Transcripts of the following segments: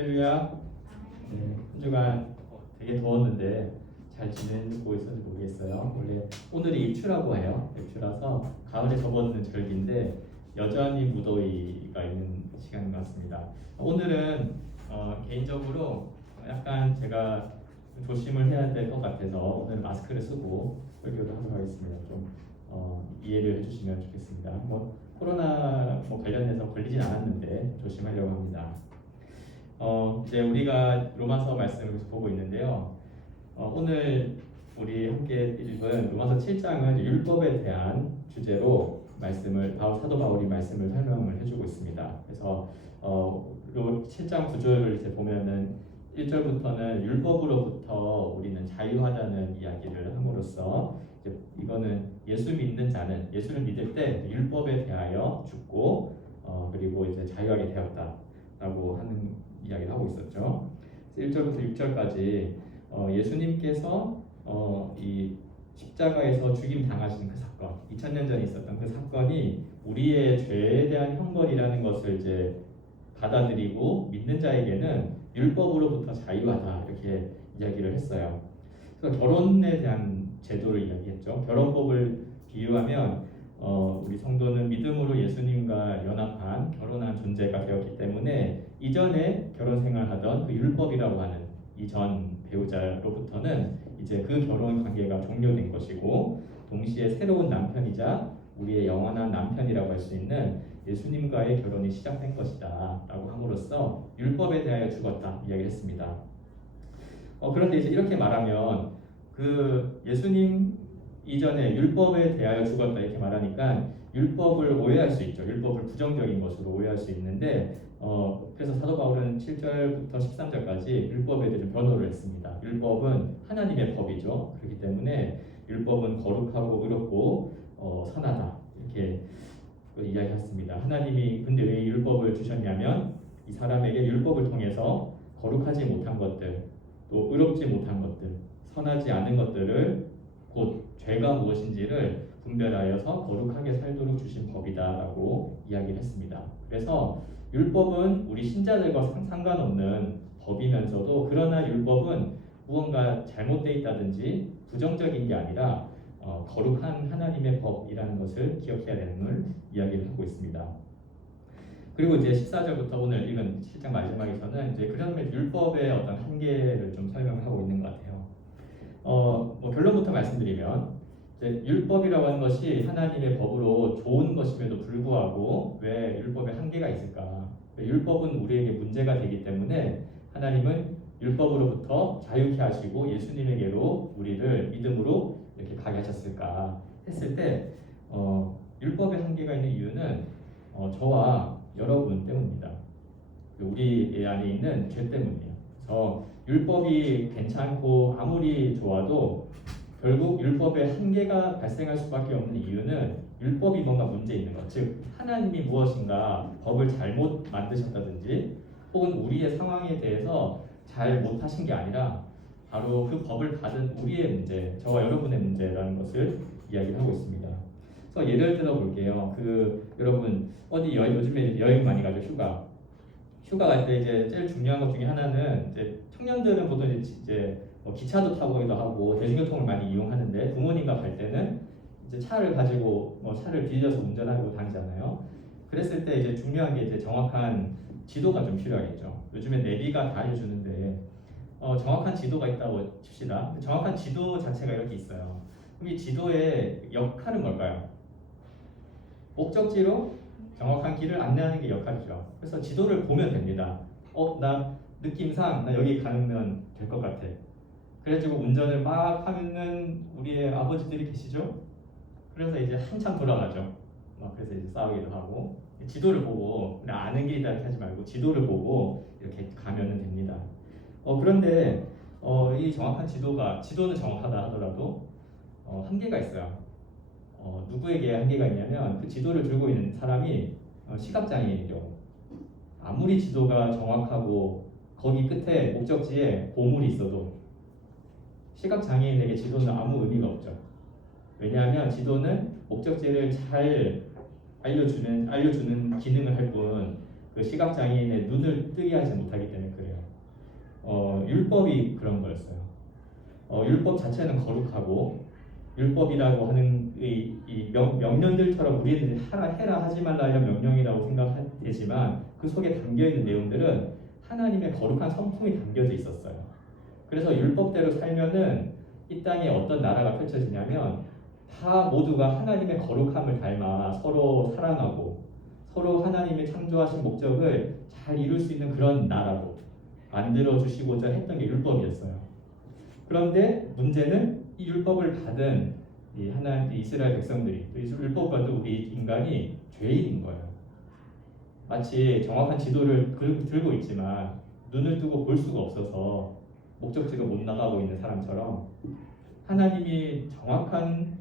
할렐루야. 네, 한 주간 되게 더웠는데 잘 지내고 있었는지 모르겠어요. 원래 오늘이 입추라고 해요. 입추라서 가을에 접어드는 절기인데 여전히 무더위가 있는 시간인 것 같습니다. 오늘은 개인적으로 약간 제가 조심을 해야 될 것 같아서 오늘 마스크를 쓰고 설교를 하도록 하겠습니다. 좀 이해를 해주시면 좋겠습니다. 코로나 관련해서 걸리진 않았는데 조심하려고 합니다. 이제 우리가 로마서 말씀을 보고 있는데요. 오늘 우리 함께 읽은 로마서 7장은 율법에 대한 주제로 사도 바울이 말씀을 설명을 해주고 있습니다. 그래서 7장 9절을 이제 보면은 1절부터는 율법으로부터 우리는 자유하다는 이야기를 함으로써 이거는 예수를 믿을 때 율법에 대하여 죽고 그리고 이제 자유하게 되었다라고 하는 이야기를 하고 있었죠. 1절부터 6절까지 예수님께서 이 십자가에서 죽임 당하신 그 사건, 2000년 전에 있었던 그 사건이 우리의 죄에 대한 형벌이라는 것을 이제 받아들이고 믿는 자에게는 율법으로부터 자유하다 이렇게 이야기를 했어요. 그래서 결혼에 대한 제도를 이야기했죠. 결혼법을 비유하면 우리 성도는 믿음으로 예수님과 연합한 결혼한 존재가 되었기 때문에 이전에 결혼 생활하던 그 율법이라고 하는 이전 배우자로부터는 이제 그 결혼 관계가 종료된 것이고 동시에 새로운 남편이자 우리의 영원한 남편이라고 할 수 있는 예수님과의 결혼이 시작된 것이다 라고 함으로써 율법에 대하여 죽었다 이야기했습니다. 그런데 이제 이렇게 말하면 그 예수님 이전에 율법에 대하여 죽었다 이렇게 말하니까 율법을 오해할 수 있죠. 율법을 부정적인 것으로 오해할 수 있는데 그래서 사도 바울은 7절부터 13절까지 율법에 대해 변호를 했습니다. 율법은 하나님의 법이죠. 그렇기 때문에 율법은 거룩하고 의롭고 선하다 이렇게 이야기했습니다. 하나님이 근데 왜 율법을 주셨냐면 이 사람에게 율법을 통해서 거룩하지 못한 것들, 또 의롭지 못한 것들, 선하지 않은 것들을 곧 죄가 무엇인지를 분별하여서 거룩하게 살도록 주신 법이다라고 이야기를 했습니다. 그래서 율법은 우리 신자들과 상관없는 법이면서도 그러나 율법은 무언가 잘못되어 있다든지 부정적인 게 아니라 거룩한 하나님의 법이라는 것을 기억해야 되는 걸 이야기를 하고 있습니다. 그리고 이제 14절부터 오늘 읽은 7장 마지막에서는 이제 그러면 율법의 어떤 한계를 좀 설명을 하고 있는 것 같아요. 결론부터 말씀드리면 이제 율법이라고 하는 것이 하나님의 법으로 좋은 것임에도 불구하고 왜 율법에 한계가 있을까? 율법은 우리에게 문제가 되기 때문에 하나님은 율법으로부터 자유케 하시고 예수님에게로 우리를 믿음으로 이렇게 가게 하셨을까 했을 때 율법에 한계가 있는 이유는 저와 여러분 때문입니다. 우리 안에 있는 죄 때문이에요. 그래서 율법이 괜찮고 아무리 좋아도 결국 율법에 한계가 발생할 수밖에 없는 이유는 율법이 뭔가 문제 있는 것, 즉 하나님이 무엇인가 법을 잘못 만드셨다든지 혹은 우리의 상황에 대해서 잘 못하신 게 아니라 바로 그 법을 받은 우리의 문제, 저와 여러분의 문제라는 것을 이야기를 하고 있습니다. 그래서 예를 들어 볼게요. 여러분 어디 요즘에 여행 많이 가죠. 휴가 갈 때 이제 제일 중요한 것 중에 하나는 이제 청년들은 보통 이제 기차도 타고 가기도 하고 대중교통을 많이 이용하는데 부모님과 갈 때는 이제 차를 가지고 차를 뒤져서 운전하고 다니잖아요. 그랬을 때 이제 중요한 게 이제 정확한 지도가 좀 필요하겠죠. 요즘에 내비가 다 알려주는데 정확한 지도가 있다고 칩시다. 정확한 지도 자체가 이렇게 있어요. 그럼 이 지도의 역할은 뭘까요? 목적지로 정확한 길을 안내하는 게 역할이죠. 그래서 지도를 보면 됩니다. 나 느낌상 나 여기 가면 될 것 같아. 그래가지고 운전을 막 하면은 우리의 아버지들이 계시죠. 그래서 이제 한참 돌아가죠. 그래서 이제 싸우기도 하고 지도를 보고 그냥 아는 길이다 이렇게 하지 말고 지도를 보고 이렇게 가면은 됩니다. 그런데 이 정확한 지도는 정확하다 하더라도 한계가 있어요. 누구에게 한계가 있냐면 그 지도를 들고 있는 사람이 시각장애인인 경우. 아무리 지도가 정확하고 거기 끝에 목적지에 보물이 있어도 시각장애인에게 지도는 아무 의미가 없죠. 왜냐하면 지도는 목적지를 잘 알려주는 기능을 할 뿐 그 그 시각장애인의 눈을 뜨게 하지 못하기 때문에 그래요. 율법이 그런 거였어요. 율법 자체는 거룩하고 율법이라고 하는 이 명령들처럼 우리는 해라 하지 말라 이런 명령이라고 생각되지만 그 속에 담겨 있는 내용들은 하나님의 거룩한 성품이 담겨져 있었어요. 그래서 율법대로 살면은 이 땅에 어떤 나라가 펼쳐지냐면 다 모두가 하나님의 거룩함을 닮아 서로 사랑하고 서로 하나님의 창조하신 목적을 잘 이룰 수 있는 그런 나라로 만들어 주시고자 했던 게 율법이었어요. 그런데 문제는 이 율법을 받은 이 이스라엘 백성들이 또 율법 받은 우리 인간이 죄인인 거예요. 마치 정확한 지도를 들고 있지만 눈을 뜨고 볼 수가 없어서 목적지가 못 나가고 있는 사람처럼 하나님이 정확한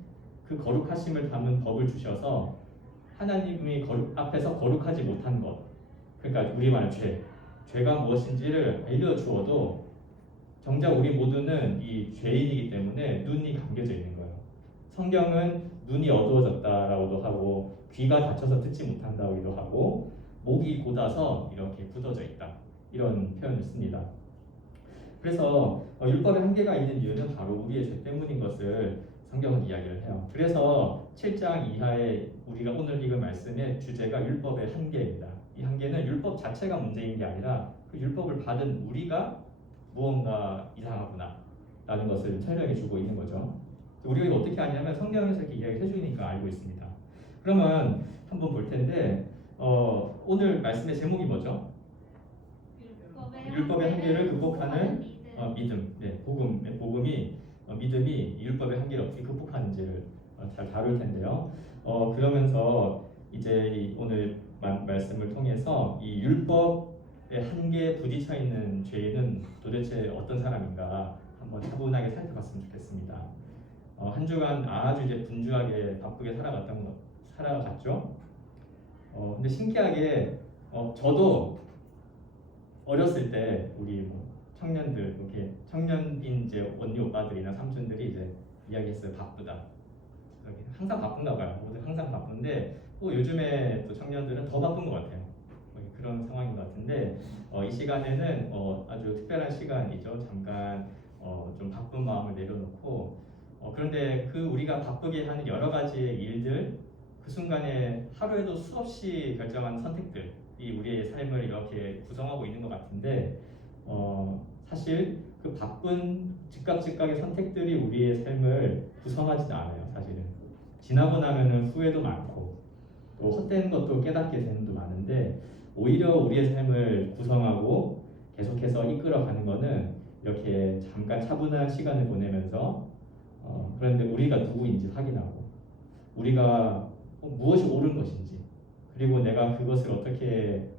그 거룩하심을 담은 법을 주셔서 하나님이 앞에서 거룩하지 못한 것, 그러니까 우리 말은 죄가 무엇인지를 알려주어도 정작 우리 모두는 이 죄인이기 때문에 눈이 감겨져 있는 거예요. 성경은 눈이 어두워졌다라고도 하고 귀가 닫혀서 듣지 못한다고도 하고 목이 곧아서 이렇게 굳어져 있다 이런 표현을 씁니다. 그래서 율법에 한계가 있는 이유는 바로 우리의 죄 때문인 것을 성경은 이야기를 해요. 그래서 7장 이하에 우리가 오늘 읽은 말씀의 주제가 율법의 한계입니다. 이 한계는 율법 자체가 문제인 게 아니라 그 율법을 받은 우리가 무언가 이상하구나 라는 것을 설명해 주고 있는 거죠. 우리가 이거 어떻게 아냐면 성경에서 이렇게 이야기해 주니까 알고 있습니다. 그러면 한번 볼 텐데 오늘 말씀의 제목이 뭐죠? 율법의 한계를 극복하는 믿음. 네, 복음이 믿음이 율법의 한계를 어떻게 극복하는지를 잘 다룰 텐데요. 그러면서 이제 오늘 말씀을 통해서 이 율법의 한계에 부딪혀 있는 죄인은 도대체 어떤 사람인가 한번 차분하게 살펴봤으면 좋겠습니다. 한 주간 아주 이제 분주하게 바쁘게 살아갔죠. 근데 신기하게 저도 어렸을 때 우리 뭐 청년들 이렇게 청년인 이제 언니 오빠들이나 삼촌들이 이제 이야기했어요. 바쁘다. 항상 바쁜가 봐요. 모두 항상 바쁜데 또 요즘에 또 청년들은 더 바쁜 것 같아요. 그런 상황인 것 같은데 이 시간에는 아주 특별한 시간이죠. 잠깐 좀 바쁜 마음을 내려놓고 그런데 그 우리가 바쁘게 하는 여러 가지의 일들 그 순간에 하루에도 수없이 결정한 선택들이 우리의 삶을 이렇게 구성하고 있는 것 같은데 사실 그 바쁜 즉각의 선택들이 우리의 삶을 구성하지는 않아요. 사실은 지나고 나면은 후회도 많고 또 헛된 것도 깨닫게 되는 것도 많은데 오히려 우리의 삶을 구성하고 계속해서 이끌어가는 것은 이렇게 잠깐 차분한 시간을 보내면서 그런데 우리가 누구인지 확인하고 우리가 무엇이 옳은 것인지 그리고 내가 그것을 어떻게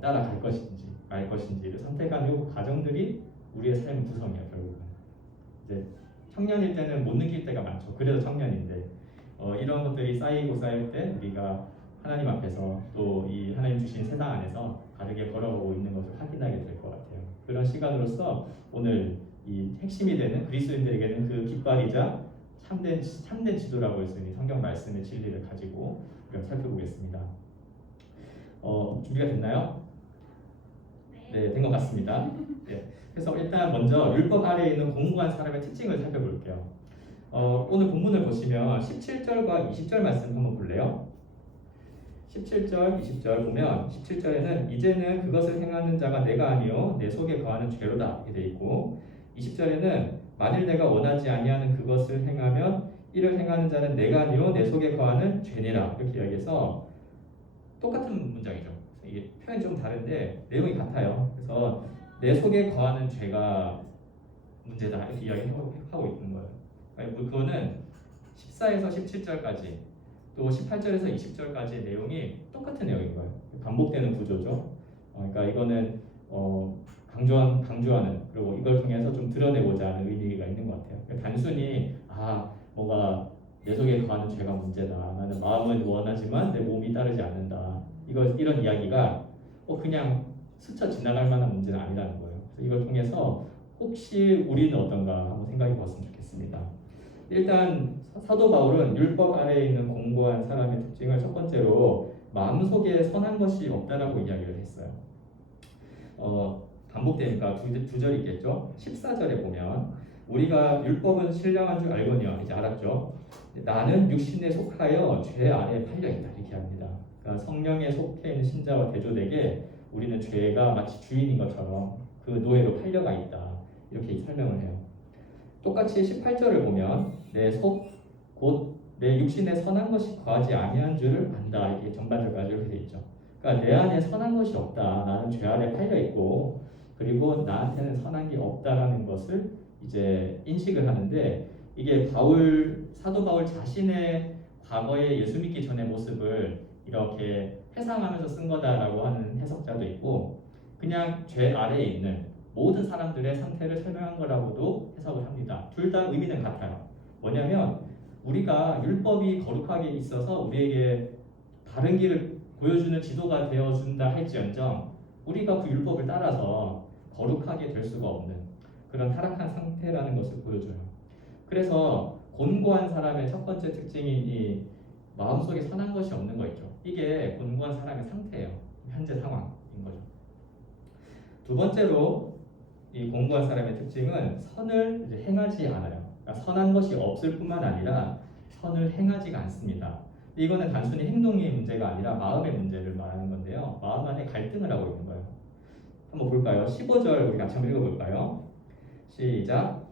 따라갈 것인지 말 것인지를 선택하는 이 과정들이 우리의 삶의 구성이에요. 결국은 이제 청년일 때는 못 느낄 때가 많죠. 그래도 청년인데 이런 것들이 쌓이고 쌓일 때 우리가 하나님 앞에서 또 이 하나님 주신 세상 안에서 바르게 걸어가고 있는 것을 확인하게 될 것 같아요. 그런 시간으로서 오늘 이 핵심이 되는 그리스도인들에게는 그 깃발이자 참된 지도라고 했으니 성경 말씀의 진리를 가지고 우리가 살펴보겠습니다. 준비가 됐나요? 네, 된 것 같습니다. 네, 그래서 일단 먼저 율법 아래에 있는 공부한 사람의 특징을 살펴볼게요. 오늘 본문을 보시면 17절과 20절 말씀 한번 볼래요? 17절, 20절 보면 17절에는 이제는 그것을 행하는 자가 내가 아니요 내 속에 거하는 죄로다 이렇게 돼 있고 20절에는 만일 내가 원하지 아니하는 그것을 행하면 이를 행하는 자는 내가 아니요 내 속에 거하는 죄니라 이렇게 이야기해서 똑같은 문장이죠. 이게 표현이 좀 다른데 내용이 같아요. 그래서 내 속에 거하는 죄가 문제다 이렇게 이야기하고 있는 거예요. 그러니까 그거는 14에서 17절까지 또 18절에서 20절까지의 내용이 똑같은 내용인 거예요. 반복되는 구조죠. 그러니까 이거는 강조하는 그리고 이걸 통해서 좀 드러내고자 하는 의미가 있는 것 같아요. 그러니까 단순히 뭔가 내 속에 거하는 죄가 문제다. 나는 마음은 원하지만 내 몸이 따르지 않는다. 이런 이야기가 그냥 스쳐 지나갈 만한 문제는 아니라는 거예요. 그래서 이걸 통해서 혹시 우리는 어떤가 한번 생각해 보았으면 좋겠습니다. 일단 사도 바울은 율법 아래에 있는 공고한 사람의 특징을 첫 번째로 마음속에 선한 것이 없다라고 이야기를 했어요. 반복되니까 두 절 있겠죠. 14절에 보면 우리가 율법은 신령한 줄 알거니와 이제 알았죠. 나는 육신에 속하여 죄 아래에 팔려 있다 이렇게 합니다. 그러니까 성령에 속해 있는 신자와 대조되게 우리는 죄가 마치 주인인 것처럼 그 노예로 팔려가 있다 이렇게 설명을 해요. 똑같이 18절을 보면 내 속 곧 내 육신에 선한 것이 거하지 아니한 줄을 안다 이렇게 전반절까지 이렇게 돼 있죠. 그러니까 내 안에 선한 것이 없다. 나는 죄 아래 팔려 있고 그리고 나한테는 선한 게 없다라는 것을 이제 인식을 하는데 이게 사도 바울 자신의 과거의 예수 믿기 전의 모습을 이렇게 회상하면서 쓴 거다라고 하는 해석자도 있고 그냥 죄 아래에 있는 모든 사람들의 상태를 설명한 거라고도 해석을 합니다. 둘 다 의미는 같아요. 뭐냐면 우리가 율법이 거룩하게 있어서 우리에게 바른 길을 보여주는 지도가 되어준다 할지언정 우리가 그 율법을 따라서 거룩하게 될 수가 없는 그런 타락한 상태라는 것을 보여줘요. 그래서 곤고한 사람의 첫 번째 특징이 이 마음속에 선한 것이 없는 거 있죠. 이게 곤고한 사람의 상태예요. 현재 상황인 거죠. 두 번째로 이 곤고한 사람의 특징은 선을 이제 행하지 않아요. 그러니까 선한 것이 없을 뿐만 아니라 선을 행하지가 않습니다. 이거는 단순히 행동의 문제가 아니라 마음의 문제를 말하는 건데요. 마음 안에 갈등을 하고 있는 거예요. 한번 볼까요? 15절 우리 같이 한번 읽어볼까요? 시작.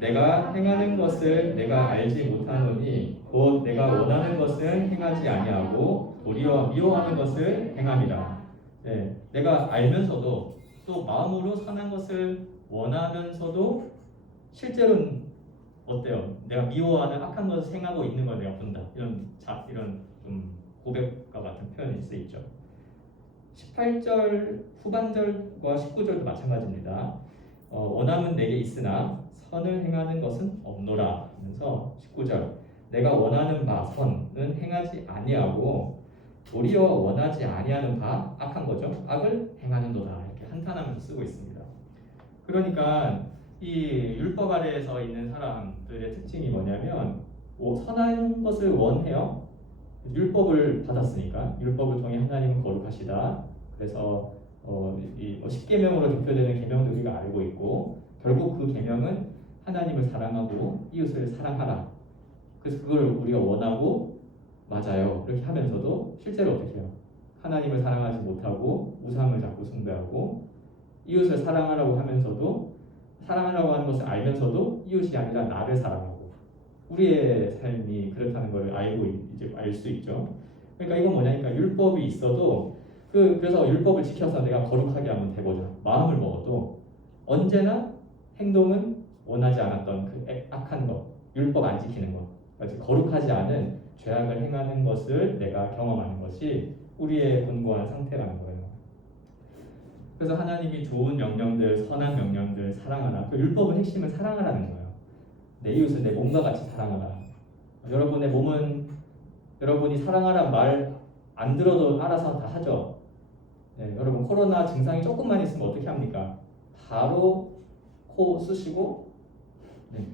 내가 행하는 것을 내가 알지 못하노니 곧 내가 원하는 것을 행하지 아니하고 도리어 미워하는 것을 행함이라. 네, 내가 알면서도 또 마음으로 선한 것을 원하면서도 실제로는 어때요? 내가 미워하는 악한 것을 행하고 있는 걸 내가 본다. 이런 좀 고백과 같은 표현이 쓰이죠. 18절 후반절과 19절도 마찬가지입니다. 원함은 내게 있으나 선을 행하는 것은 없노라 하면서 19절 내가 원하는 바 선은 행하지 아니하고 도리어 원하지 아니하는 바 악한 거죠. 악을 행하는도다 이렇게 한탄하면서 쓰고 있습니다. 그러니까 이 율법 아래에서 있는 사람들의 특징이 뭐냐면 선한 것을 원해요. 율법을 받았으니까 율법을 통해 하나님은 거룩하시다. 그래서 이 10계명으로 대표되는 계명도 우리가 알고 있고 결국 그 계명은 하나님을 사랑하고 이웃을 사랑하라. 그래서 그걸 우리가 원하고 맞아요. 그렇게 하면서도 실제로 어떻게 해요? 하나님을 사랑하지 못하고 우상을 자꾸 숭배하고 이웃을 사랑하라고 하면서도 사랑하라고 하는 것을 알면서도 이웃이 아니라 나를 사랑하고 우리의 삶이 그렇다는 걸 알고 이제 알 수 있죠. 그러니까 이건 뭐냐니까 율법이 있어도 그래서 율법을 지켜서 내가 거룩하게 한번 되보자 마음을 먹어도 언제나 행동은 원하지 않았던 그 악한 것, 율법 안 지키는 것, 거룩하지 않은 죄악을 행하는 것을 내가 경험하는 것이 우리의 곤고한 상태라는 거예요. 그래서 하나님이 좋은 명령들, 선한 명령들, 사랑하라. 그 율법의 핵심은 사랑하라는 거예요. 내 이웃을 내 몸과 같이 사랑하라. 여러분의 몸은 여러분이 사랑하라 말 안 들어도 알아서 다 하죠. 네, 여러분 코로나 증상이 조금만 있으면 어떻게 합니까? 바로 코 쑤시고 네,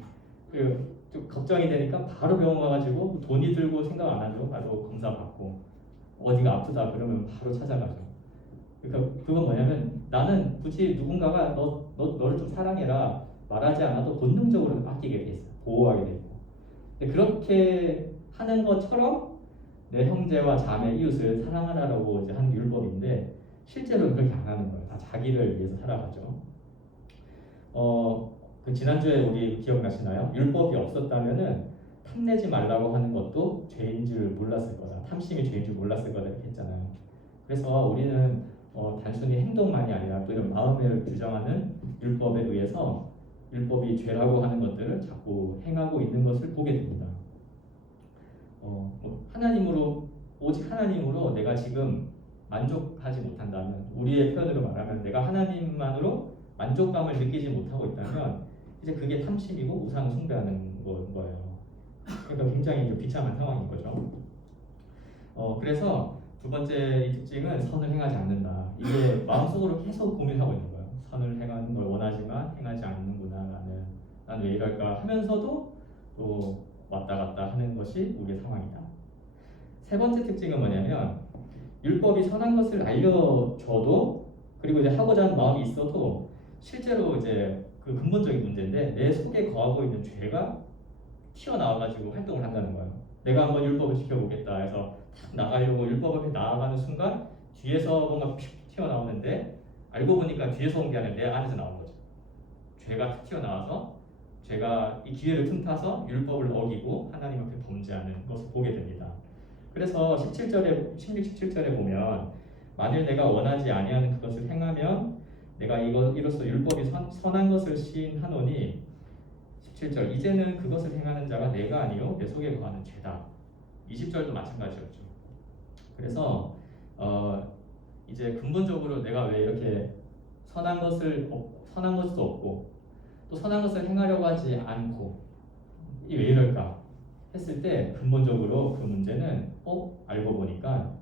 좀 걱정이 되니까 바로 병원 가가지고 돈이 들고 생각 안 하죠. 바로 검사 받고 어디가 아프다 그러면 바로 찾아가죠. 그러니까 그건 뭐냐면 나는 굳이 누군가가 너를 좀 사랑해라 말하지 않아도 본능적으로 아끼게 돼 있어. 보호하게 돼 있고. 근데 그렇게 하는 것처럼 내 형제와 자매 이웃을 사랑하라고 이제 하는 율법인데 실제로는 그렇게 안 하는 거예요. 다 자기를 위해서 살아가죠. 그 지난주에 우리 기억나시나요? 율법이 없었다면은 탐내지 말라고 하는 것도 죄인 줄 몰랐을 거다. 탐심이 죄인 줄 몰랐을 거다 이렇게 했잖아요. 그래서 우리는 단순히 행동만이 아니라 또 이런 마음을 규정하는 율법에 의해서 율법이 죄라고 하는 것들을 자꾸 행하고 있는 것을 보게 됩니다. 하나님으로 오직 하나님으로 내가 지금 만족하지 못한다면 우리의 표현으로 말하면 내가 하나님만으로 만족감을 느끼지 못하고 있다면 이제 그게 탐심이고 우상을 숭배하는 거예요. 그러니까 굉장히 좀 비참한 상황인 거죠. 그래서 두 번째 이 특징은 선을 행하지 않는다. 이게 마음속으로 계속 고민하고 있는 거예요. 선을 행하는 걸 원하지만 행하지 않는구나. 나는 왜 이럴까 하면서도 또 왔다 갔다 하는 것이 우리의 상황이다. 세 번째 특징은 뭐냐면 율법이 선한 것을 알려줘도 그리고 이제 하고자 하는 마음이 있어도 실제로 이제 그 근본적인 문제인데 내 속에 거하고 있는 죄가 튀어나와가지고 활동을 한다는 거예요. 내가 한번 율법을 지켜보겠다 해서 탁 나가려고 율법 앞에 나아가는 순간 뒤에서 뭔가 픽 튀어나오는데 알고 보니까 뒤에서 온 게 아니라 내 안에서 나온 거죠. 죄가 툭 튀어나와서 죄가 이 기회를 틈타서 율법을 어기고 하나님 앞에 범죄하는 것을 보게 됩니다. 그래서 17절에 16, 17절에 보면 만일 내가 원하지 아니하는 그것을 행하면 내가 이로써 율법이 선한 것을 시인하노니 17절 이제는 그것을 행하는 자가 내가 아니요 내 속에 거하는 죄다. 20절도 마찬가지였죠. 그래서 이제 근본적으로 내가 왜 이렇게 선한 선한 것도 없고 또 선한 것을 행하려고 하지 않고 이 왜 이럴까 했을 때 근본적으로 그 문제는 알고 보니까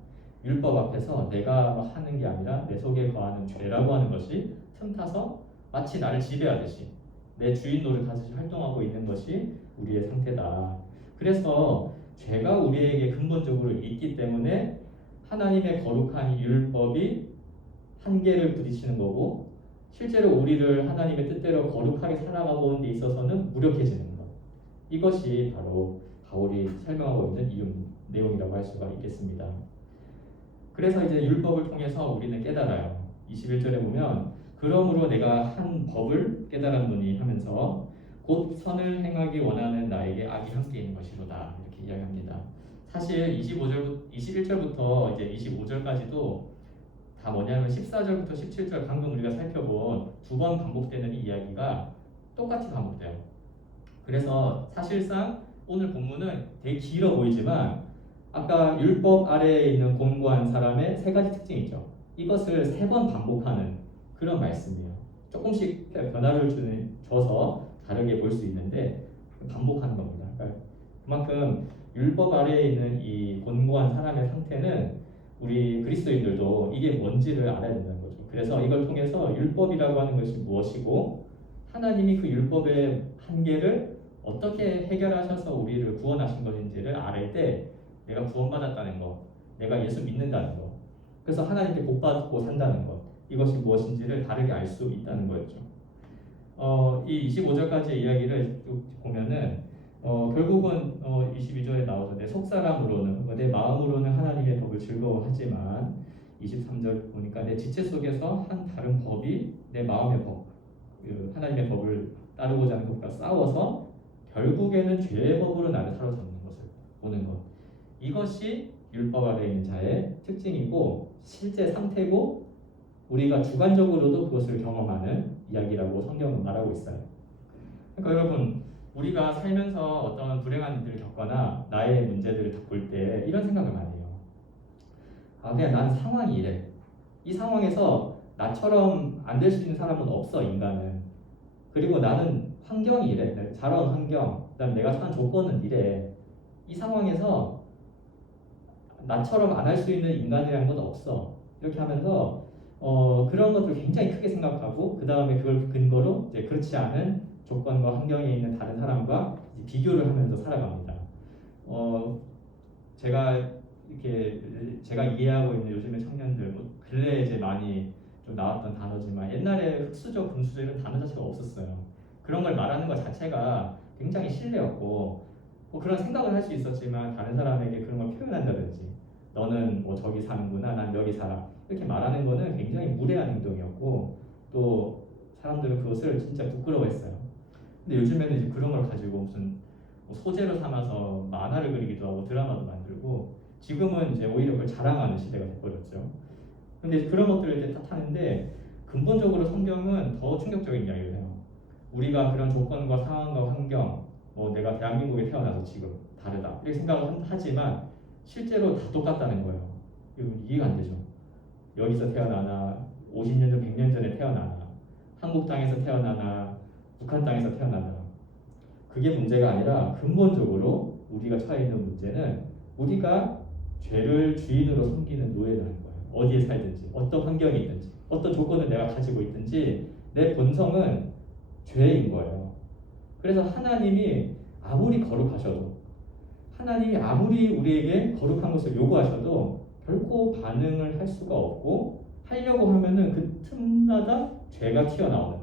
율법 앞에서 내가 하는 게 아니라 내 속에 거하는 죄라고 하는 것이 틈타서 마치 나를 지배하듯이 내 주인 노릇하듯이 활동하고 있는 것이 우리의 상태다. 그래서 죄가 우리에게 근본적으로 있기 때문에 하나님의 거룩한 이 율법이 한계를 부딪히는 거고 실제로 우리를 하나님의 뜻대로 거룩하게 살아가고 온 데 있어서는 무력해지는 것. 이것이 바로 바울이 설명하고 있는 내용이라고 할 수가 있겠습니다. 그래서 이제 율법을 통해서 우리는 깨달아요. 21절에 보면 그러므로 내가 한 법을 깨달았노니 하면서 곧 선을 행하기 원하는 나에게 악이 함께 있는 것이로다 이렇게 이야기합니다. 사실 21절부터 이제 25절까지도 다 뭐냐면 14절부터 17절 방금 우리가 살펴본 두 번 반복되는 이야기가 똑같이 반복돼요. 그래서 사실상 오늘 본문은 되게 길어 보이지만 아까 율법 아래에 있는 곤고한 사람의 세 가지 특징이 있죠. 이것을 세 번 반복하는 그런 말씀이에요. 조금씩 변화를 줘서 다르게 볼 수 있는데 반복하는 겁니다. 그러니까 그만큼 율법 아래에 있는 이 곤고한 사람의 상태는 우리 그리스도인들도 이게 뭔지를 알아야 된다는 거죠. 그래서 이걸 통해서 율법이라고 하는 것이 무엇이고 하나님이 그 율법의 한계를 어떻게 해결하셔서 우리를 구원하신 것인지를 알을 때 내가 구원받았다는 것, 내가 예수 믿는다는 것, 그래서 하나님께 복받고 산다는 것, 이것이 무엇인지를 다르게 알 수 있다는 거였죠. 이 25절까지의 이야기를 쭉 보면은 결국은 22절에 나오죠. 내 속사람으로는 내 마음으로는 하나님의 법을 즐거워하지만 23절 보니까 내 지체 속에서 한 다른 법이 내 마음의 법, 하나님의 법을 따르고자 하는 것과 싸워서 결국에는 죄의 법으로 나를 사로잡는 것을 보는 것. 이것이 율법 아래 있는 자의 특징이고 실제 상태고 우리가 주관적으로도 그것을 경험하는 이야기라고 성경은 말하고 있어요. 그러니까 여러분 우리가 살면서 어떤 불행한 일들을 겪거나 나의 문제들을 볼 때 이런 생각을 많이 해요. 그냥 난 상황이 이래. 이 상황에서 나처럼 안 될 수 있는 사람은 없어 인간은. 그리고 나는 환경이 이래. 내가 자라온 환경, 그다음 내가 사는 조건은 이래. 이 상황에서 나처럼 안 할 수 있는 인간이라는 건 없어. 이렇게 하면서 그런 것들을 굉장히 크게 생각하고 그 다음에 그걸 근거로 이제 그렇지 않은 조건과 환경에 있는 다른 사람과 비교를 하면서 살아갑니다. 제가 이해하고 있는 요즘의 청년들, 근래에 이제 많이 좀 나왔던 단어지만 옛날에 흑수저, 금수저 이런 단어 자체가 없었어요. 그런 걸 말하는 것 자체가 굉장히 신뢰였고 그런 생각을 할 수 있었지만 다른 사람에게 그런 걸 표현한다든지 너는 뭐 저기 사는구나, 난 여기 살아 이렇게 말하는 거는 굉장히 무례한 행동이었고 또 사람들은 그것을 진짜 부끄러워했어요. 근데 요즘에는 이제 그런 걸 가지고 무슨 뭐 소재로 삼아서 만화를 그리기도 하고 드라마도 만들고 지금은 이제 오히려 그걸 자랑하는 시대가 돼버렸죠. 근데 그런 것들을 이제 탓하는데 근본적으로 성경은 더 충격적인 이야기를 해요. 우리가 그런 조건과 상황과 환경, 내가 대한민국에 태어나서 지금 다르다 이렇게 생각을 하지만 실제로 다 똑같다는 거예요. 이해가 안 되죠. 여기서 태어나나 50년 전 100년 전에 태어나나 한국 땅에서 태어나나 북한 땅에서 태어나나 그게 문제가 아니라 근본적으로 우리가 처해 있는 문제는 우리가 죄를 주인으로 섬기는 노예라는 거예요. 어디에 살든지 어떤 환경에 있든지 어떤 조건을 내가 가지고 있든지 내 본성은 죄인 거예요. 그래서 하나님이 아무리 거룩하셔도 하나님이 아무리 우리에게 거룩한 것을 요구하셔도 결코 반응을 할 수가 없고 하려고 하면은 그 틈마다 죄가 튀어나오는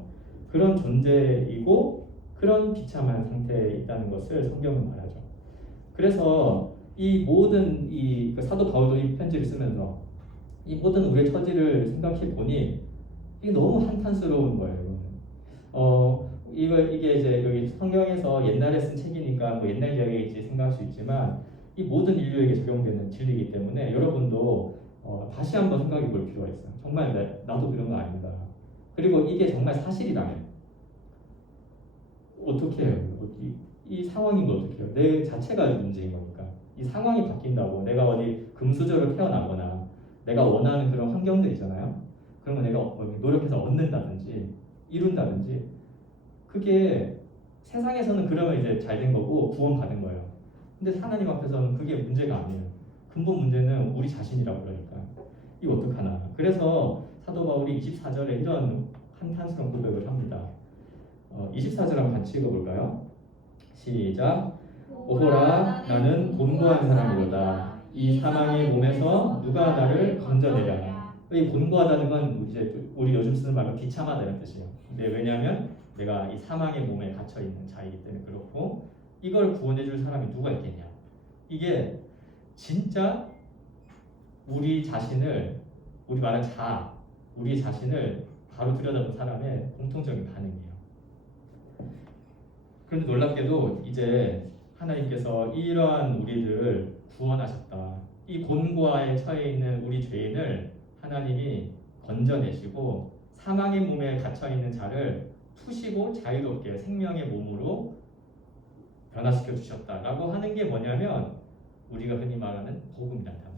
그런 존재이고 그런 비참한 상태에 있다는 것을 성경은 말하죠. 그래서 이 모든 그 사도 바울도 이 편지를 쓰면서 이 모든 우리의 처지를 생각해 보니 이게 너무 한탄스러운 거예요. 이게 이제 여기 성경에서 옛날에 쓴 책이니까 뭐 옛날 이야기일지 생각할 수 있지만 이 모든 인류에게 적용되는 진리이기 때문에 여러분도 다시 한번 생각해 볼 필요가 있어요. 정말 나도 그런 거 아닌가. 그리고 이게 정말 사실이라면 어떻게 해요? 이 상황인 거 어떻게 해요? 내 자체가 문제인 거니까. 이 상황이 바뀐다고 내가 어디 금수저로 태어나거나 내가 원하는 그런 환경들 있잖아요. 그런 거 내가 노력해서 얻는다든지 이룬다든지 그게 세상에서는 그러면 이제 잘 된 거고 구원받은 거예요. 근데 하나님 앞에서는 그게 문제가 아니에요. 근본 문제는 우리 자신이라고 그러니까 이거 어떡하나. 그래서 사도 바울이 24절에 이런 한탄스러운 고백을 합니다. 24절 한번 같이 읽어볼까요? 시작. 오호라 나는 곤고한 사람이로다. 이 사망의 몸에서 누가 나를 건져내랴. 이 곤고하다는 건 이제 우리 요즘 쓰는 말로 비참하다는 뜻이에요. 근데 왜냐하면 내가 이 사망의 몸에 갇혀 있는 자이기 때문에 그렇고 이걸 구원해줄 사람이 누가 있겠냐. 이게 진짜 우리 자신을 우리 말하는 우리 자신을 바로 들여다본 사람의 공통적인 반응이에요. 그런데 놀랍게도 이제 하나님께서 이러한 우리를 구원하셨다. 이 곤고에 처해 있는 우리 죄인을 하나님이 건져내시고 사망의 몸에 갇혀 있는 자를 푸시고 자유롭게 생명의 몸으로 변화시켜 주셨다라고 하는 게 뭐냐면 우리가 흔히 말하는 복음이라는 단어.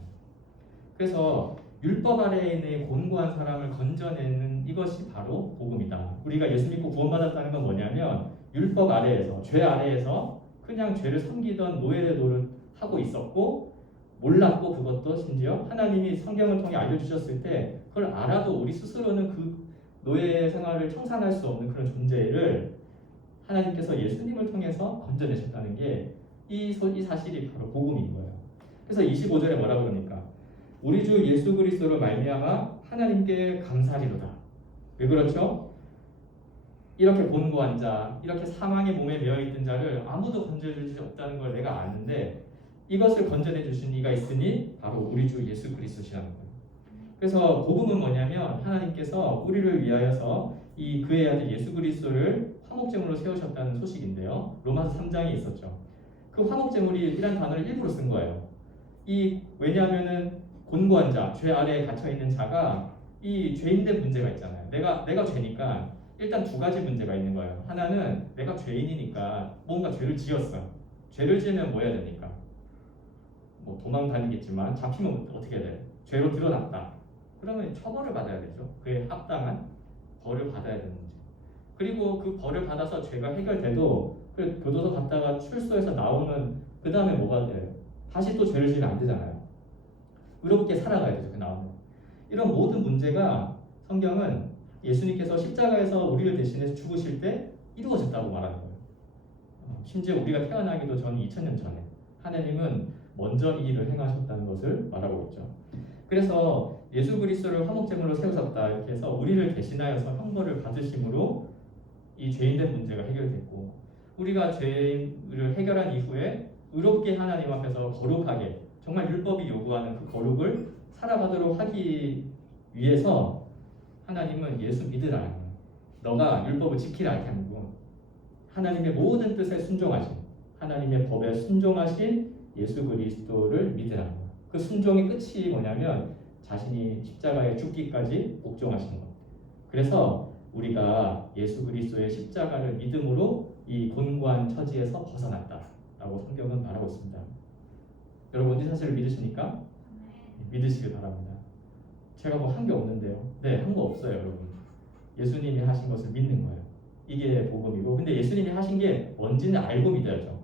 그래서 율법 아래에 있는 곤고한 사람을 건져내는 이것이 바로 복음이다. 우리가 예수 믿고 구원받았다는 건 뭐냐면 율법 아래에서 죄 아래에서 그냥 죄를 섬기던 노예의 노릇하고 있었고 몰랐고 그것도 심지어 하나님이 성경을 통해 알려주셨을 때 그걸 알아도 우리 스스로는 그 노예 생활을 청산할 수 없는 그런 존재를 하나님께서 예수님을 통해서 건져내셨다는 게 이 사실이 바로 복음인 거예요. 그래서 25절에 뭐라 그러니까 우리 주 예수 그리스도로 말미암아 하나님께 감사리로다. 왜 그렇죠? 이렇게 곤고한 자, 이렇게 사망의 몸에 매여있던 자를 아무도 건져줄 수 없다는 걸 내가 아는데 이것을 건져내 주신 이가 있으니 바로 우리 주 예수 그리스도시라는 거예요. 그래서 복음은 뭐냐면 하나님께서 우리를 위하여서 이 그의 아들 예수 그리스도를 화목제물로 세우셨다는 소식인데요. 로마서 3장에 있었죠. 그 화목제물이란 단어를 일부러 쓴 거예요. 왜냐하면은 곤고한 자, 죄 아래에 갇혀 있는 자가 이 죄인된 문제가 있잖아요. 내가 죄니까 일단 두 가지 문제가 있는 거예요. 하나는 내가 죄인이니까 뭔가 죄를 지었어. 죄를 지으면 뭐 해야 됩니까? 뭐 도망 다니겠지만 잡히면 어떻게 해야 돼? 죄로 드러났다. 그러면 처벌을 받아야 되죠. 그에 합당한 벌을 받아야 되는 문제. 그리고 그 벌을 받아서 죄가 해결돼도 그 교도소 갔다가 출소해서 나오면 그 다음에 뭐가 돼요? 다시 또 죄를 지으면 안 되잖아요. 의롭게 살아가야 되죠. 그 나오면. 이런 모든 문제가 성경은 예수님께서 십자가에서 우리를 대신해서 죽으실 때 이루어졌다고 말하는 거예요. 심지어 우리가 태어나기도 전 2000년 전에 하나님은 먼저 이 일을 행하셨다는 것을 말하고 있죠. 그래서 예수 그리스도를 화목제물로 세우셨다 이렇게 해서 우리를 대신하여서 형벌을 받으심으로 이 죄인된 문제가 해결됐고 우리가 죄를 해결한 이후에 의롭게 하나님 앞에서 거룩하게 정말 율법이 요구하는 그 거룩을 살아가도록 하기 위해서 하나님은 예수 믿으라 너가 율법을 지키라 이렇게 하는 거 하나님의 모든 뜻에 순종하신 하나님의 법에 순종하신 예수 그리스도를 믿으라 그 순종의 끝이 뭐냐면 자신이 십자가에 죽기까지 복종하신 것. 그래서 우리가 예수 그리스도의 십자가를 믿음으로 이 곤고한 처지에서 벗어났다라고 성경은 말하고 있습니다. 여러분 이 사실을 믿으십니까? 믿으시길 바랍니다. 제가 뭐 한 게 없는데요. 네, 한 거 없어요, 여러분. 예수님이 하신 것을 믿는 거예요. 이게 복음이고, 근데 예수님이 하신 게 뭔지는 알고 믿어야죠.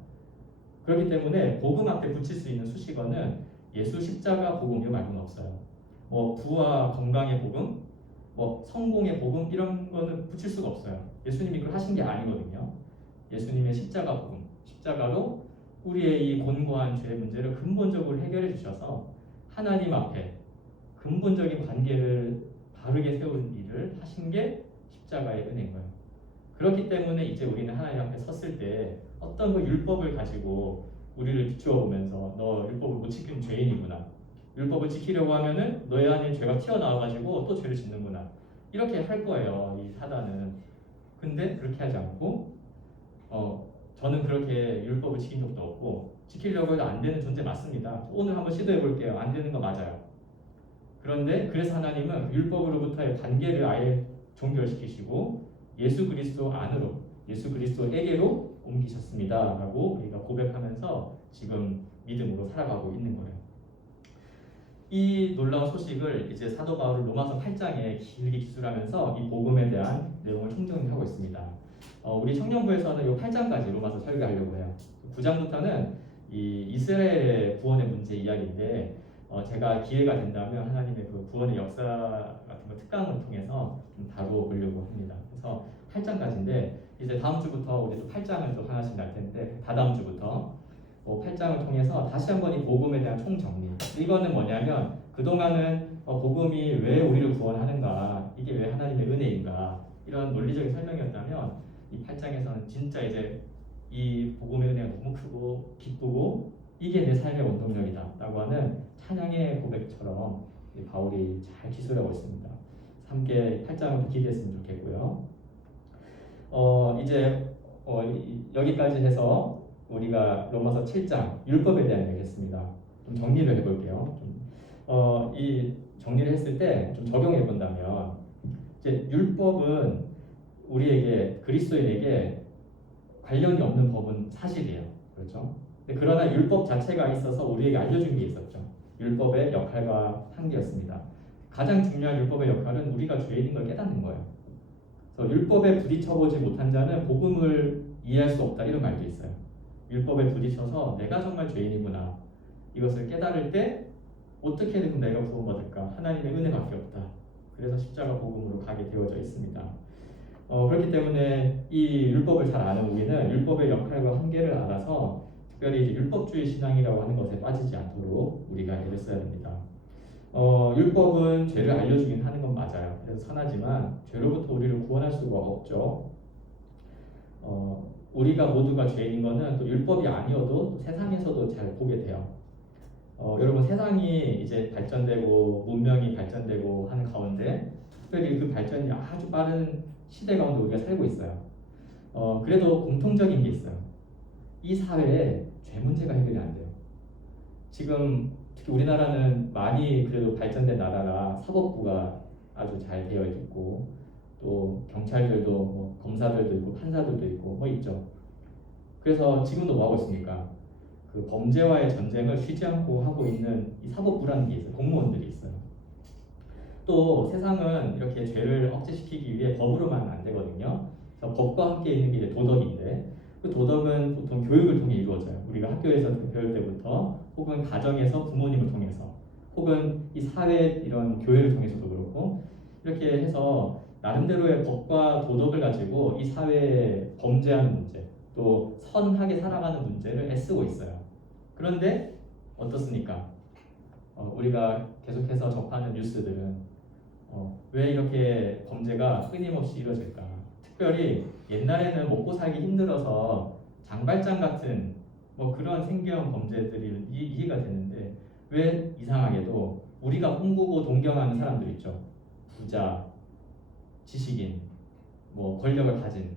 그렇기 때문에 복음 앞에 붙일 수 있는 수식어는 예수 십자가 복음이 말고는 없어요. 뭐 부와 건강의 복음, 뭐 성공의 복음 이런 거는 붙일 수가 없어요. 예수님이 그걸 하신 게 아니거든요. 예수님의 십자가 복음, 십자가로 우리의 이 곤고한 죄의 문제를 근본적으로 해결해 주셔서 하나님 앞에 근본적인 관계를 바르게 세운 일을 하신 게 십자가의 은혜인 거예요. 그렇기 때문에 이제 우리는 하나님 앞에 섰을 때 어떤 그 율법을 가지고 우리를 비추어 보면서 너 율법을 못 지킨 죄인이구나. 율법을 지키려고 하면은 너의 안에 죄가 튀어나와가지고 또 죄를 짓는구나. 이렇게 할 거예요. 이 사단은. 근데 그렇게 하지 않고 저는 그렇게 율법을 지킨 적도 없고 지키려고 해도 안 되는 존재 맞습니다. 오늘 한번 시도해 볼게요. 안 되는 거 맞아요. 그런데 그래서 하나님은 율법으로부터의 관계를 아예 종결시키시고 예수 그리스도 안으로, 예수 그리스도에게로 옮기셨습니다라고 우리가 고백하면서 지금 믿음으로 살아가고 있는 거예요. 이 놀라운 소식을 이제 사도 바울은 로마서 8장에 길게 기술하면서 이 복음에 대한 내용을 총정리하고 있습니다. 우리 청년부에서는 이 8장까지 로마서 설교하려고 해요. 9장부터는 이 이스라엘의 구원의 문제 이야기인데 제가 기회가 된다면 하나님의 그 구원의 역사 같은 거 특강을 통해서 좀 다뤄보려고 합니다. 그래서 8장까지인데 이제 다음 주부터 우리 또 8장을 또 하나씩 날 텐데 다다음 주부터 8장을 통해서 다시 한번 이 복음에 대한 총정리. 이거는 뭐냐면 그동안은 복음이 왜 우리를 구원하는가, 이게 왜 하나님의 은혜인가 이런 논리적인 설명이었다면 이 8장에서는 진짜 이제 이 복음의 은혜가 너무 크고 기쁘고 이게 내 삶의 원동력이다 라고 하는 찬양의 고백처럼 바울이 잘 기술하고 있습니다. 함께 8장을 기대했으면 좋겠고요. 이제 여기까지 해서 우리가 로마서 7장 율법에 대한 얘기를 했습니다. 좀 정리를 해볼게요. 이 정리를 했을 때 좀 적용해 본다면 이제 율법은 우리에게 그리스도인에게 관련이 없는 법은 사실이에요. 그렇죠? 그러나 율법 자체가 있어서 우리에게 알려준 게 있었죠. 율법의 역할과 한계였습니다. 가장 중요한 율법의 역할은 우리가 죄인인 걸 깨닫는 거예요. 그래서 율법에 부딪혀보지 못한 자는 복음을 이해할 수 없다 이런 말도 있어요. 율법에 부딪혀서 내가 정말 죄인이구나 이것을 깨달을 때 어떻게든 내가 구원받을까? 하나님의 은혜밖에 없다. 그래서 십자가 복음으로 가게 되어져 있습니다. 그렇기 때문에 이 율법을 잘 아는 우리는 율법의 역할과 한계를 알아서 특별히 이제 율법주의 신앙이라고 하는 것에 빠지지 않도록 우리가 애를 써야 됩니다. 율법은 죄를 알려주긴 하는 건 맞아요. 그래서 선하지만 죄로부터 우리를 구원할 수가 없죠. 우리가 모두가 죄인인 것은 또 율법이 아니어도 또 세상에서도 잘 보게 돼요. 여러분 세상이 이제 발전되고 문명이 발전되고 하는 가운데 특별히 그 발전이 아주 빠른 시대 가운데 우리가 살고 있어요. 그래도 공통적인 게 있어요. 이 사회에 죄 문제가 해결이 안 돼요. 지금 특히 우리나라는 많이 그래도 발전된 나라라 사법부가 아주 잘 되어 있고 또 경찰들도 뭐 검사들도 있고 판사들도 있고 뭐 있죠. 그래서 지금도 뭐 하고 있습니까? 그 범죄와의 전쟁을 쉬지 않고 하고 있는 이 사법부라는 게 있어요. 공무원들이 있어요. 또 세상은 이렇게 죄를 억제시키기 위해 법으로만 안 되거든요. 그래서 법과 함께 있는 게 이제 도덕인데 그 도덕은 보통 교육을 통해 이루어져요. 우리가 학교에서 배울 때부터 혹은 가정에서 부모님을 통해서 혹은 이 사회 이런 교회를 통해서도 그렇고 이렇게 해서 나름대로의 법과 도덕을 가지고 이 사회에 범죄하는 문제 또 선하게 살아가는 문제를 애쓰고 있어요. 그런데 어떻습니까? 우리가 계속해서 접하는 뉴스들은 왜 이렇게 범죄가 끊임없이 이루어질까? 특별히 옛날에는 먹고 살기 힘들어서 장발장 같은 뭐 그런 생계형 범죄들이 이해가 되는데 왜 이상하게도 우리가 꿈꾸고 동경하는 사람들 있죠. 부자, 지식인, 뭐 권력을 가진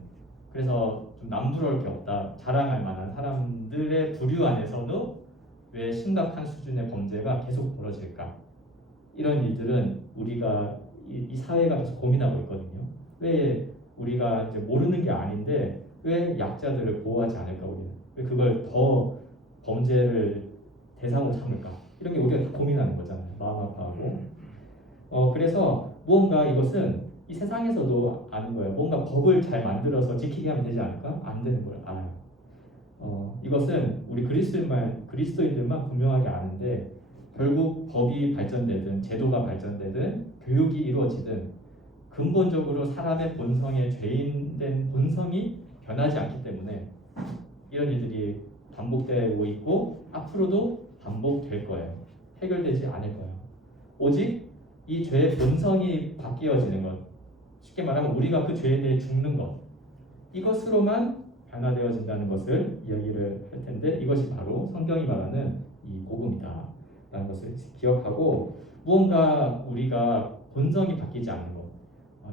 그래서 좀 남부러울 게 없다 자랑할 만한 사람들의 부류 안에서도 왜 심각한 수준의 범죄가 계속 벌어질까? 이런 일들은 우리가 이 사회가 계속 고민하고 있거든요. 왜 우리가 이제 모르는 게 아닌데 왜 약자들을 보호하지 않을까 우리는? 왜 그걸 더 범죄를 대상으로 삼을까? 이런 게 우리가 다 고민하는 거잖아요. 마음 아파하고. 그래서 무언가 이것은 이 세상에서도 아는 거예요. 뭔가 법을 잘 만들어서 지키게 하면 되지 않을까? 안 되는 걸 알아요. 이것은 우리 그리스도인들만 분명하게 아는데 결국 법이 발전되든 제도가 발전되든 교육이 이루어지든 근본적으로 사람의 본성의 죄인된 본성이 변하지 않기 때문에 이런 일들이 반복되고 있고 앞으로도 반복될 거예요. 해결되지 않을 거예요. 오직 이 죄의 본성이 바뀌어지는 것, 쉽게 말하면 우리가 그 죄에 대해 죽는 것, 이것으로만 변화되어진다는 것을 이야기를 할 텐데, 이것이 바로 성경이 말하는 이 복음이다 라는 것을 기억하고, 무언가 우리가 본성이 바뀌지 않는 것,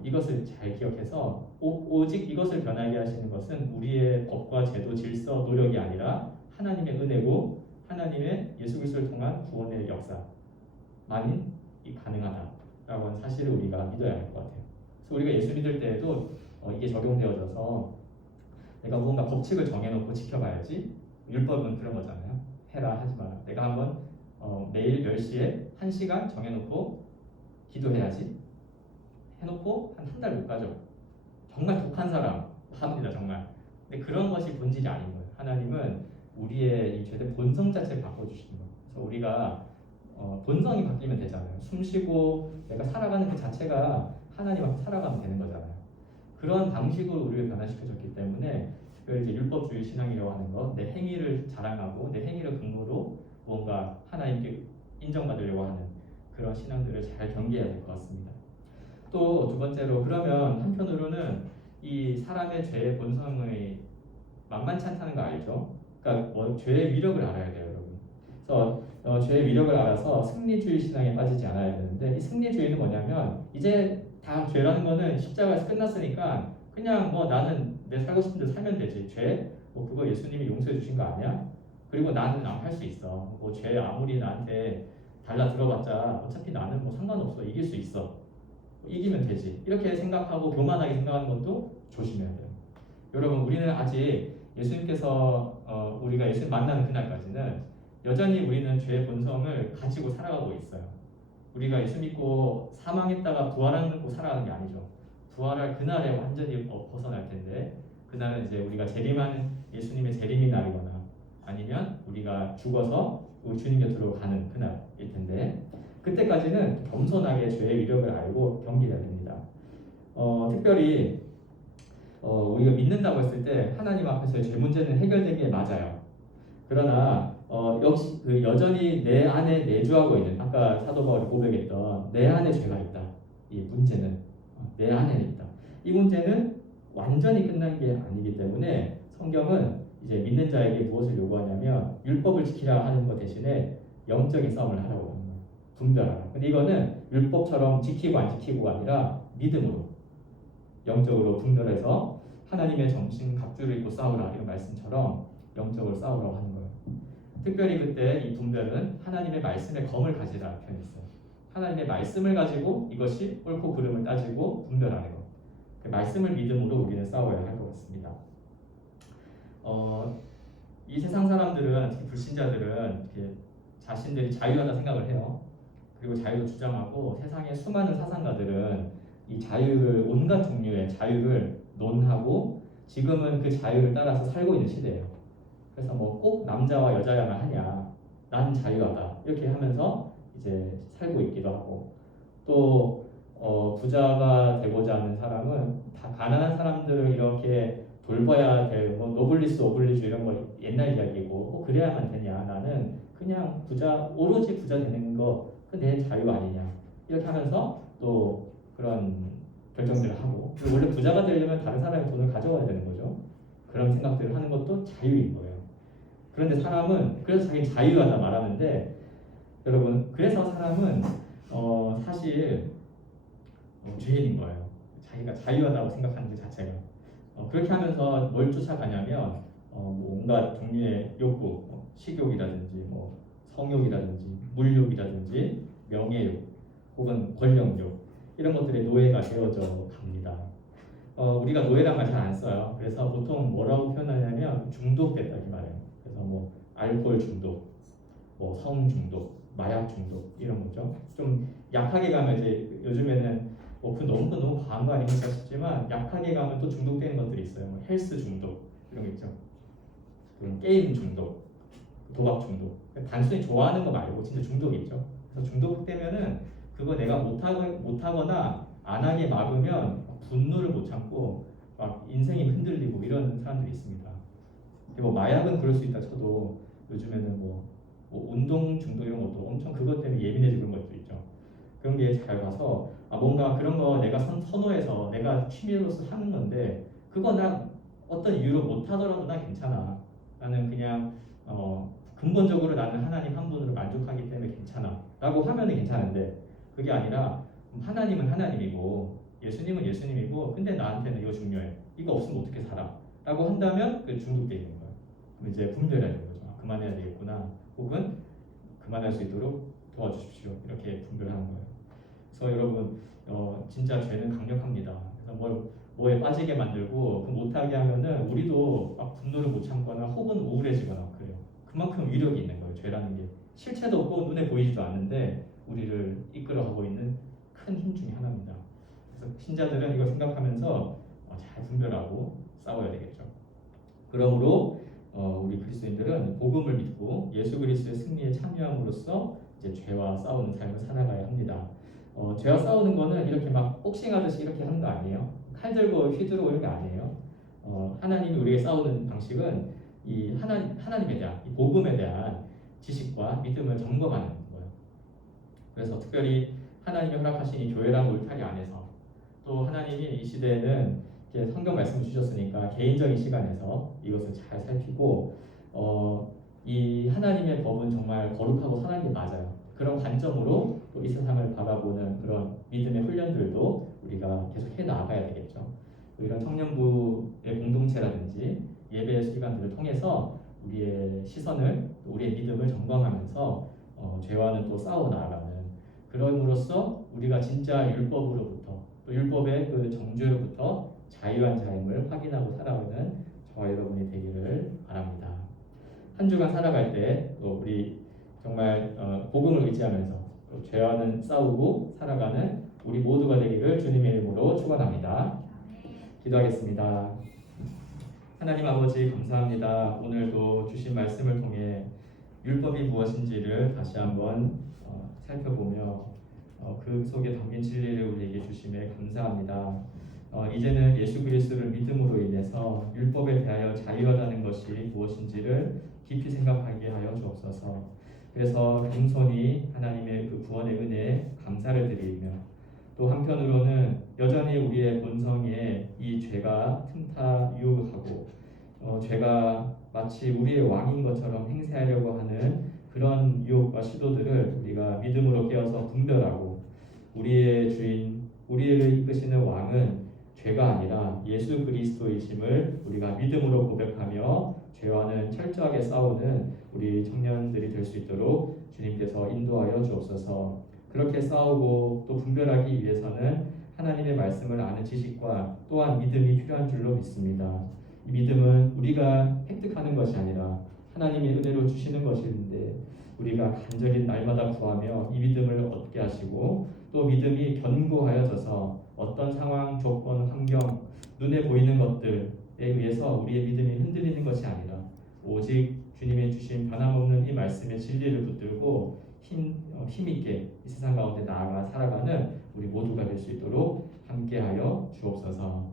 이것을 잘 기억해서 오직 이것을 변하게 하시는 것은 우리의 법과 제도, 질서, 노력이 아니라 하나님의 은혜고 하나님의 예수 그리스도를 통한 구원의 역사만이 가능하다라고 하는 사실을 우리가 믿어야 할 것 같아요. 그래서 우리가 예수 믿을 때에도 이게 적용되어져서 내가 무언가 법칙을 정해놓고 지켜봐야지. 율법은 그런 거잖아요. 해라 하지 마라. 내가 한번 매일 10시에 1시간 정해놓고 기도해야지 해놓고 한 달 못 가죠. 정말 독한 사람 합니다. 정말. 근데 그런 것이 본질이 아닌 거예요. 하나님은 우리의 이 죄된 본성 자체를 바꿔주시는 거예요. 그래서 우리가 본성이 바뀌면 되잖아요. 숨 쉬고 내가 살아가는 그 자체가 하나님 앞에 살아가면 되는 거잖아요. 그런 방식으로 우리를 변화시켜줬기 때문에 그걸 이제 율법주의 신앙이라고 하는 거, 내 행위를 자랑하고 내 행위를 근거로 뭔가 하나님께 인정받으려고 하는 그런 신앙들을 잘 경계해야 될 것 같습니다. 또 두 번째로, 그러면 한편으로는 이 사람의 죄의 본성의 만만치 않다는 거 알죠? 그러니까 죄의 위력을 알아야 돼요, 여러분. 그래서 죄의 위력을 알아서 승리주의 신앙에 빠지지 않아야 되는데, 이 승리주의는 뭐냐면 이제 다 죄라는 거는 십자가에서 끝났으니까 그냥 나는 내 살고 싶은 대로 살면 되지. 죄? 그거 예수님이 용서해 주신 거 아니야? 그리고 나는 할 수 있어. 죄 아무리 나한테 달라 들어봤자 어차피 나는 상관없어. 이길 수 있어. 이기면 되지. 이렇게 생각하고 교만하게 생각하는 것도 조심해야 돼요. 여러분, 우리는 아직 예수님께서 우리가 예수님 만나는 그날까지는 여전히 우리는 죄의 본성을 가지고 살아가고 있어요. 우리가 예수 믿고 사망했다가 부활하고 살아가는 게 아니죠. 부활할 그날에 완전히 벗어날 텐데, 그날은 이제 우리가 재림하는 예수님의 재림의 날이거나 아니면 우리가 죽어서 우리 주님 곁으로 가는 그날일 텐데, 그때까지는 겸손하게 죄의 위력을 알고 경계해야 됩니다. 특별히 우리가 믿는다고 했을 때 하나님 앞에서의 죄 문제는 해결된 게 맞아요. 그러나 역시 여전히 내 안에 내주하고 있는, 아까 사도 바울이 고백했던 내 안에 죄가 있다. 이 문제는 내 안에 있다. 이 문제는 완전히 끝난 게 아니기 때문에 성경은 이제 믿는 자에게 무엇을 요구하냐면 율법을 지키라 하는 것 대신에 영적인 싸움을 하라고 합니다. 분별하라. 근데 이거는 율법처럼 지키고 안 지키고가 아니라 믿음으로, 영적으로 분별해서 하나님의 정신 갑주를 입고 싸우라, 이런 말씀처럼 영적으로 싸우라고 하는 거예요. 특별히 그때 이 분별은 하나님의 말씀의 검을 가지라 표현했어요. 하나님의 말씀을 가지고 이것이 옳고 그름을 따지고 분별하는 것. 그 말씀을 믿음으로 우리는 싸워야 할 것 같습니다. 이 세상 사람들은, 특히 불신자들은 이렇게 자신들이 자유하다 생각을 해요. 그리고 자유를 주장하고, 세상의 수많은 사상가들은 이 자유를, 온갖 종류의 자유를 논하고 지금은 그 자유를 따라서 살고 있는 시대예요. 그래서 꼭 남자와 여자야만 하냐, 난 자유하다, 이렇게 하면서 이제 살고 있기도 하고, 또 부자가 되고자 하는 사람은 다 가난한 사람들을 이렇게 돌봐야 될 노블리스 오블리주 이런 거 옛날 이야기고, 그래야만 되냐, 나는 그냥 오로지 부자 되는 거 그 내 자유 아니냐, 이렇게 하면서 또 그런 결정들을 하고, 그리고 원래 부자가 되려면 다른 사람의 돈을 가져와야 되는 거죠. 그런 생각들을 하는 것도 자유인 거예요. 그런데 사람은 그래서 자기 자유하다 말하는데, 여러분, 그래서 사람은 사실 죄인인 거예요. 자기가 자유하다고 생각하는 그 자체가. 그렇게 하면서 뭘 쫓아가냐면 온갖 종류의 욕구, 식욕이라든지 성욕이라든지 물욕이라든지 명예욕 혹은 권력욕, 이런 것들의 노예가 되어져 갑니다. 우리가 노예란 말 잘 안 써요. 그래서 보통 뭐라고 표현하냐면 중독됐다 이 말이에요. 그래서 알코올 중독, 성 중독, 마약 중독, 이런 거죠. 좀 약하게 가면 이제 요즘에는 너무 과한 거 아닌가 싶지만, 약하게 가면 또 중독되는 것들이 있어요. 헬스 중독 이런 거 있죠. 게임 중독, 도박 중독. 단순히 좋아하는 거 말고 진짜 중독이 있죠. 그래서 중독되면은 그거 내가 못하거나 안 하게 막으면 분노를 못 참고 막 인생이 흔들리고 이런 사람들이 있습니다. 마약은 그럴 수 있다 쳐도 요즘에는 뭐 운동 중독 이런 것도 엄청 그것 때문에 예민해지는 것도 있죠. 그런 게 잘 봐서 뭔가 그런 거 내가 선호해서 내가 취미로서 하는 건데 그거 난 어떤 이유로 못 하더라도 난 괜찮아. 나는 그냥 근본적으로 나는 하나님 한 분으로 만족하기 때문에 괜찮아. 라고 하면 괜찮은데 그게 아니라 하나님은 하나님이고 예수님은 예수님이고 근데 나한테는 이거 중요해. 이거 없으면 어떻게 살아? 라고 한다면 그 중독돼 있는 거야. 그럼 이제 분별해야 되는 거죠. 그만해야 되겠구나. 혹은 그만할 수 있도록 도와주십시오. 이렇게 분별하는 거예요. 그래서 여러분 진짜 죄는 강력합니다. 그래서 뭐에 빠지게 만들고 그 못하게 하면은 우리도 막 분노를 못 참거나 혹은 우울해지거나 그래요. 그만큼 위력이 있는 거예요. 죄라는 게 실체도 없고 눈에 보이지도 않는데 우리를 이끌어가고 있는 큰 힘 중에 하나입니다. 그래서 신자들은 이걸 생각하면서 잘 분별하고 싸워야 되겠죠. 그러므로 우리 그리스도인들은 복음을 믿고 예수 그리스도의 승리에 참여함으로써 이제 죄와 싸우는 삶을 살아가야 합니다. 죄와 싸우는 거는 이렇게 막 복싱하듯이 이렇게 하는 거 아니에요. 칼 들고 휘두르고 이런 게 아니에요. 하나님이 우리에게 싸우는 방식은 이 하나님에 대한 이 복음에 대한 지식과 믿음을 점검하는 거예요. 그래서 특별히 하나님이 허락하신 이 교회라는 울타리 안에서 또 하나님이 이 시대에는 이렇게 성경 말씀을 주셨으니까 개인적인 시간에서 이것을 잘 살피고 이 하나님의 법은 정말 거룩하고 선한 게 맞아요. 그런 관점으로 또 이 세상을 바라보는 그런 믿음의 훈련들도 우리가 계속 해 나가야 되겠죠. 이런 청년부의 공동체라든지 예배 시간들을 통해서 우리의 시선을 우리의 믿음을 점검하면서 죄와는 또 싸워 나가는 그럼으로써 우리가 진짜 율법으로부터 또 율법의 그 정죄로부터 자유한 삶을 확인하고 살아가는 저와 여러분이 되기를 바랍니다. 한 주간 살아갈 때 또 우리 정말 복음을 의지하면서 또 죄와는 싸우고 살아가는 우리 모두가 되기를 주님의 이름으로 축원합니다. 기도하겠습니다. 하나님 아버지 감사합니다. 오늘도 주신 말씀을 통해 율법이 무엇인지를 다시 한번 살펴보며 그 속에 담긴 진리를 우리에게 주심에 감사합니다. 이제는 예수 그리스도를 믿음으로 인해서 율법에 대하여 자유하다는 것이 무엇인지를 깊이 생각하게 하여 주옵소서. 그래서 겸손히 하나님의 그 구원의 은혜에 감사를 드리며 또 한편으로는 여전히 우리의 본성에 이 죄가 틈타 유혹하고 죄가 마치 우리의 왕인 것처럼 행세하려고 하는 그런 유혹과 시도들을 우리가 믿음으로 깨어서 분별하고 우리의 주인, 우리를 이끄시는 왕은 죄가 아니라 예수 그리스도이심을 우리가 믿음으로 고백하며 죄와는 철저하게 싸우는 우리 청년들이 될 수 있도록 주님께서 인도하여 주옵소서. 그렇게 싸우고 또 분별하기 위해서는 하나님의 말씀을 아는 지식과 또한 믿음이 필요한 줄로 믿습니다. 이 믿음은 우리가 획득하는 것이 아니라 하나님의 은혜로 주시는 것인데 우리가 간절히 날마다 구하며 이 믿음을 얻게 하시고 또 믿음이 견고하여져서 어떤 상황, 조건, 환경, 눈에 보이는 것들에 의해서 우리의 믿음이 흔들리는 것이 아니라 오직 주님의 주신 변함없는 이 말씀의 진리를 붙들고 힘있게 이 세상 가운데 나아가 살아가는 우리 모두가 될 수 있도록 함께하여 주옵소서.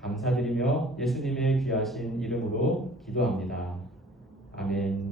감사드리며 예수님의 귀하신 이름으로 기도합니다. 아멘.